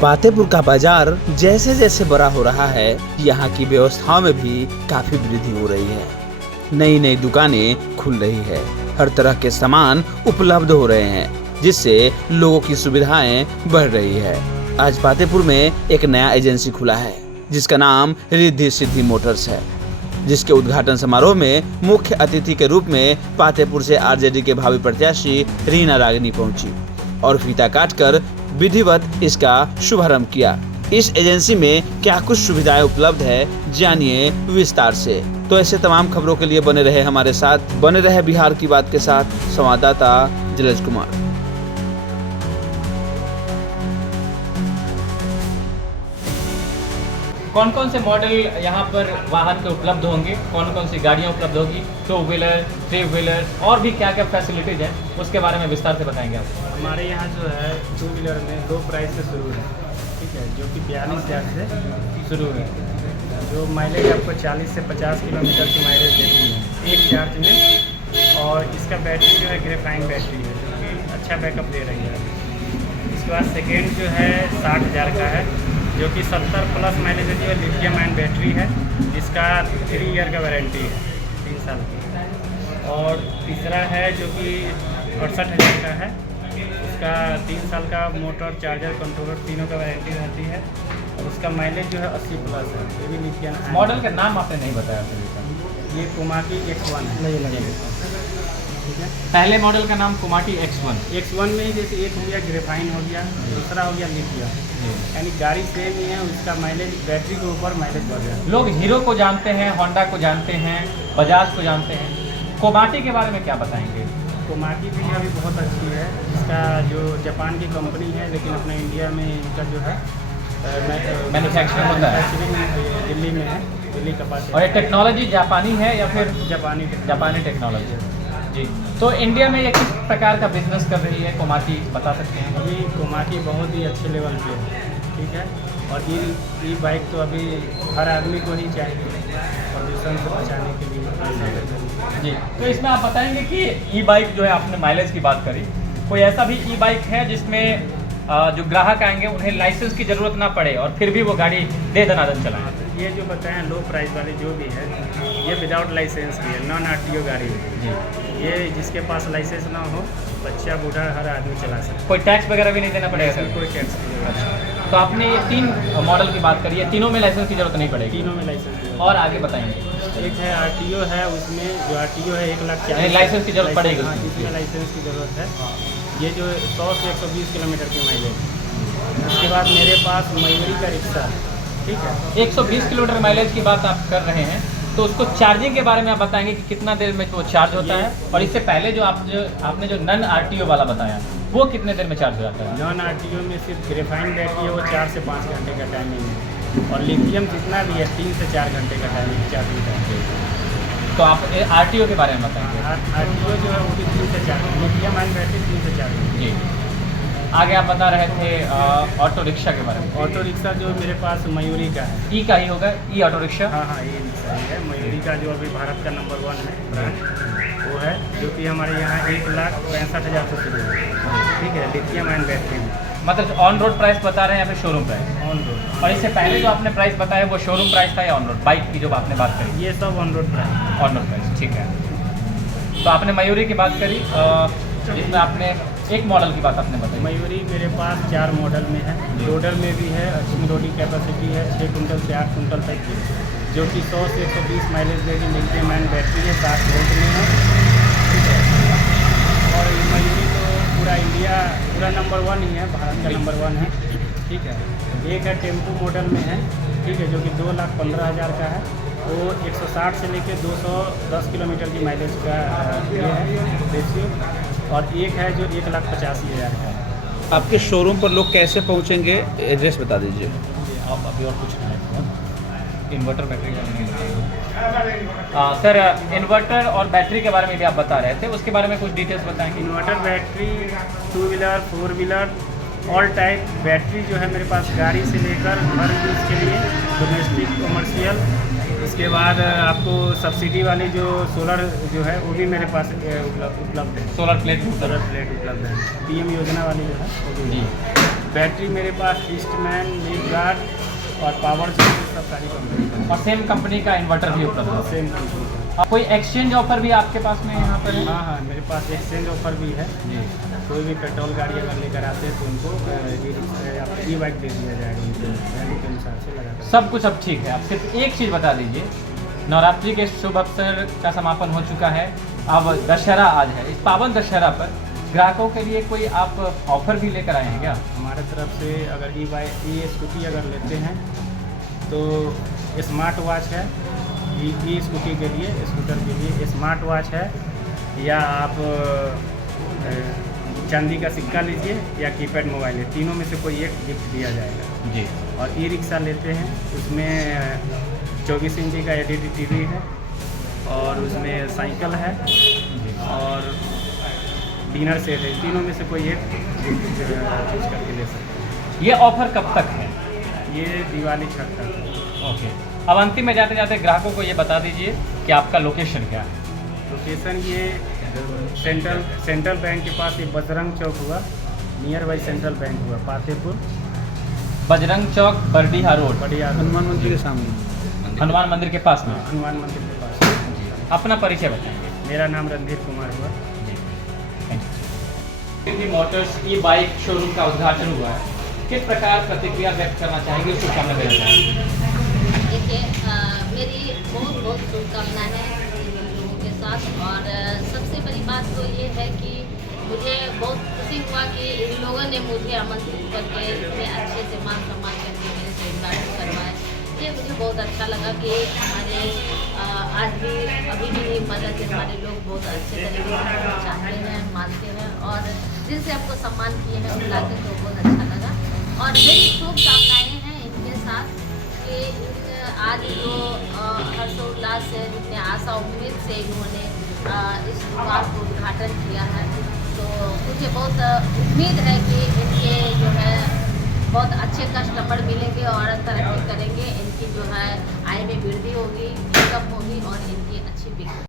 पातेपुर का बाजार जैसे जैसे बड़ा हो रहा है, यहाँ की व्यवस्थाओं में भी काफी वृद्धि हो रही है। नई नई दुकानें खुल रही है, हर तरह के सामान उपलब्ध हो रहे हैं, जिससे लोगों की सुविधाएं बढ़ रही है। आज पातेपुर में एक नया एजेंसी खुला है, जिसका नाम रिद्धि सिद्धि मोटर्स है, जिसके उद्घाटन समारोह में मुख्य अतिथि के रूप में पातेपुर से आरजेडी के भावी प्रत्याशी रीना रागिनी पहुंची और फीता काटकर विधिवत इसका शुभारंभ किया। इस एजेंसी में क्या कुछ सुविधाएं उपलब्ध है, जानिए विस्तार से। तो ऐसे तमाम खबरों के लिए बने रहे हमारे साथ, बने रहे बिहार की बात के साथ। संवाददाता जलज कुमार। कौन कौन से मॉडल यहाँ पर वाहन के उपलब्ध होंगे, कौन कौन सी गाड़ियाँ उपलब्ध होगी, 2 व्हीलर, 3 व्हीलर और भी क्या क्या फैसिलिटीज़ हैं, उसके बारे में विस्तार से बताएंगे आप। हमारे यहाँ जो है 2 व्हीलर में लो प्राइस से शुरू है, ठीक है, जो कि 42,000 से शुरू है, जो माइलेज आपको 40 से 50 किलोमीटर की माइलेज देती है एक चार्ज में। और इसका बैटरी जो है ग्रेफाइन बैटरी है, जो कि अच्छा बैकअप दे रही है। इसके बाद सेकेंड जो है 60,000 का है, जो कि 70 प्लस माइलेज देती है, लिथियम आयन बैटरी है, जिसका 3 ईयर का वारंटी है, 3 साल की। और तीसरा है जो कि 68,000 का है, उसका 3 साल का मोटर, चार्जर, कंट्रोलर तीनों का वारंटी रहती है, और उसका माइलेज जो है 80 प्लस है। ये भी लिथियम। मॉडल का नाम आपने नहीं बताया अभी। ये कोमाकी X1 है। नहीं लगेगा, ठीक है। पहले मॉडल का नाम कोमाकी X1 में ही जैसे एक हो गया ग्रेफाइन हो गया, दूसरा हो गया लिथियम, यानी गाड़ी सेम ही है, उसका माइलेज बैटरी के ऊपर माइलेज बढ़ रहा है। लोग हीरो को जानते हैं, होंडा को जानते हैं, बजाज को जानते हैं, कोमाटी के बारे में क्या बताएंगे। कोमाकी भी अभी बहुत अच्छी है। इसका जो जापान की कंपनी है, लेकिन अपने इंडिया में इनका जो है मैन्युफैक्चरिंग होता है, दिल्ली में है, दिल्ली का पास। और ये टेक्नोलॉजी जापानी है या फिर जापानी टेक्नोलॉजी जी। तो इंडिया में ये किस प्रकार का बिजनेस कर रही है कोमाकी, बता सकते हैं। ये कोमाकी बहुत ही अच्छे लेवल पे है, ठीक है। और ये बाइक तो अभी हर आदमी को ही चाहिए प्रदूषण से बचाने के लिए जी। तो इसमें आप बताएंगे कि ई बाइक जो है, आपने माइलेज की बात करी, कोई ऐसा भी ई बाइक है जिसमें जो ग्राहक आएंगे उन्हें लाइसेंस की ज़रूरत ना पड़े और फिर भी वो गाड़ी दे दनादन चलाएं। ये जो बताएं लो प्राइस वाली जो भी है, ये विदाउट लाइसेंस की है, नॉन RTO गाड़ी है। ये जिसके पास लाइसेंस ना हो, बच्चा बूढ़ा हर आदमी चला सकता है। कोई टैक्स वगैरह भी नहीं देना पड़ेगा सर? कोई टैक्स नहीं। तो आपने ये 3 मॉडल की बात करी है, तीनों में लाइसेंस की जरूरत नहीं पड़ेगी? तीनों में लाइसेंस। और आगे बताएंगे। एक है RTO है, उसमें जो RTO है 1,40,000 लाइसेंस की जरूरत पड़ेगी। हाँ, जिसमें लाइसेंस की ज़रूरत है। ये जो 100 से 120 किलोमीटर की माइलेज। उसके बाद मेरे पास मयूरी का रिक्शा है, ठीक है। 120 किलोमीटर माइलेज की बात आप कर रहे हैं, तो उसको चार्जिंग के बारे में आप बताएंगे कि कितना देर में वो चार्ज होता है। और इससे पहले जो आपने जो नॉन RTO वाला बताया, वो कितने देर में चार्ज हो जाता है? नॉन RTO में सिर्फ ग्रेफाइन बैटरी है, वो 4 से 5 घंटे का टाइमिंग है, और लिथियम जितना भी है 3 से 4 घंटे का टाइमिंग चार्जिंग टाइम। तो आप RTO के बारे में बताएंगे। RTO जो है वो भी 3 से 4, लिथियम आयन बैटरी 3 से 4 जी। आगे आप बता रहे थे ऑटो रिक्शा के बारे में। ऑटो रिक्शा जो मेरे पास मयूरी का है। ई का ही होगा, ई ऑटो रिक्शा। हाँ, ये रिक्शा ही है। मयूरी का जो अभी भारत का नंबर 1 है ब्रांड, वो है, जो कि हमारे यहाँ 1,65,000 से शुरू है, ठीक है, लिथियम आयन बैटरी में। मतलब ऑन रोड प्राइस बता रहे हैं या फिर शोरूम प्राइस? On road. और इससे पहले जो आपने प्राइस बताया वो शोरूम प्राइस था या ऑन रोड? बाइक की जो आपने बात करी, ये सब on road price. On road price, ठीक है। तो आपने मयूरी की बात करी, जिसमें आपने एक मॉडल की बात आपने बताई। मयूरी मेरे पास 4 मॉडल में है, लोडर में भी है, अच्छी लोडिंग कैपेसिटी है 6 कुंटल से 8 कुंटल तक की, जो कि 100 से 120 माइलेज देगी। लिथियम आयन बैटरी है, 7 वोल्ट में है, ठीक है। और मयूरी तो पूरा इंडिया पूरा नंबर 1 ही है, भारत का नंबर 1 है, ठीक है। एक है टेम्पो मॉडल में है, ठीक है, जो कि 2,15,000 का है, वो 160 से लेकर 210 किलोमीटर की माइलेज का ये है रेशियो। और एक है जो 1,85,000 का है। आपके शोरूम पर लोग कैसे पहुंचेंगे, एड्रेस बता दीजिए। आप अभी और कुछ नहीं, इन्वर्टर बैटरी का नहीं बताइए। सर, इन्वर्टर और बैटरी के बारे में भी आप बता रहे थे, उसके बारे में कुछ डिटेल्स बताएंगे। Inverter battery 2 wheeler, 4 wheeler, all type battery जो है मेरे पास गाड़ी से लेकर घर यूज़ के लिए, डोमेस्टिक, कमर्शियल। उसके बाद आपको सब्सिडी वाली जो सोलर जो है वो भी मेरे पास उपलब्ध है। सोलर प्लेट सोलर प्लेट उपलब्ध है, पीएम योजना वाली जो है वो भी जी। है। बैटरी मेरे पास ईस्टमैन, लीडगार्ड और पावर सोर्सेज सब सारी कंपनी का और सेम कंपनी का इन्वर्टर भी उपलब्ध है। सेम कंपनी का। कोई एक्सचेंज ऑफर भी आपके पास में यहाँ पर है? हाँ हाँ, मेरे पास एक्सचेंज ऑफर भी है। जी। कोई भी पेट्रोल गाड़ी अगर लेकर आते हैं तो उनको ई बाइक दे दिया जाएगा, उनको वैल्यू के अनुसार से लगा कर। सब कुछ अब ठीक है। आप सिर्फ एक चीज़ बता दीजिए, नवरात्रि के शुभ अवसर का समापन हो चुका है, अब दशहरा आज है। इस पावन दशहरा पर ग्राहकों के लिए कोई आप ऑफर भी लेकर आए हैं क्या? हमारे तरफ से अगर ई स्कूटी अगर लेते हैं तो स्मार्ट वॉच है, ई स्कूटी के लिए, स्कूटर के लिए स्मार्ट वॉच है, या आप चांदी का सिक्का लीजिए या कीपैड मोबाइल है, तीनों में से कोई एक गिफ्ट दिया जाएगा। जी। और ई रिक्शा लेते हैं, उसमें 24 इंची का एलईडी टीवी है और उसमें साइकिल है और डिनर सेट है। तीनों में से कोई एक गिफ्ट चूज करके ले सकते हैं। ये ऑफर कब तक है? ये दिवाली छठ तक। ओके। अब अंतिम में जाते जाते ग्राहकों को ये बता दीजिए कि आपका लोकेशन क्या है? लोकेशन ये सेंट्रल बैंक के पास, ये बजरंग चौक हुआ, नियर बाई सेंट्रल बैंक हुआ, पातेपुर, बजरंग चौक, बरडीहा रोड, बढ़िया, हनुमान मंदिर के सामने। हनुमान मंदिर के पास में। हनुमान मंदिर के पास। अपना परिचय बताएंगे। मेरा नाम रणधीर कुमार हुआ। मोटर्स ई बाइक शोरूम का उद्घाटन हुआ है, किस प्रकार प्रतिक्रिया व्यक्त करना चाहेंगे, शुभकामना देना चाहेंगे? देखिए, मेरी बहुत बहुत शुभकामनाएं हैं लोगों के साथ। और सबसे बड़ी बात तो ये है कि मुझे बहुत खुशी हुआ कि इन लोगों ने मुझे आमंत्रित करके इतने अच्छे से मान सम्मान करके मेरे से उद्घाटन करवाया। ये मुझे बहुत अच्छा लगा कि हमारे आज भी अभी भी हिम्मत के हमारे लोग बहुत अच्छे तरीके से चाहते हैं, मानते हैं और जिनसे हमको सम्मान किए हैं उन लाके तो बहुत अच्छा लगा। और मेरी शुभकामनाएँ हैं इनके साथ कि आज जो हर्षोल्लास से, जितने आशा उम्मीद से इन्होंने इस दुकान को उद्घाटन किया है, तो मुझे बहुत उम्मीद है कि इनके जो है बहुत अच्छे कस्टमर मिलेंगे और तरक्की करेंगे। इनकी जो है आय में वृद्धि होगी, इनकम होगी और इनकी अच्छी बिक्री।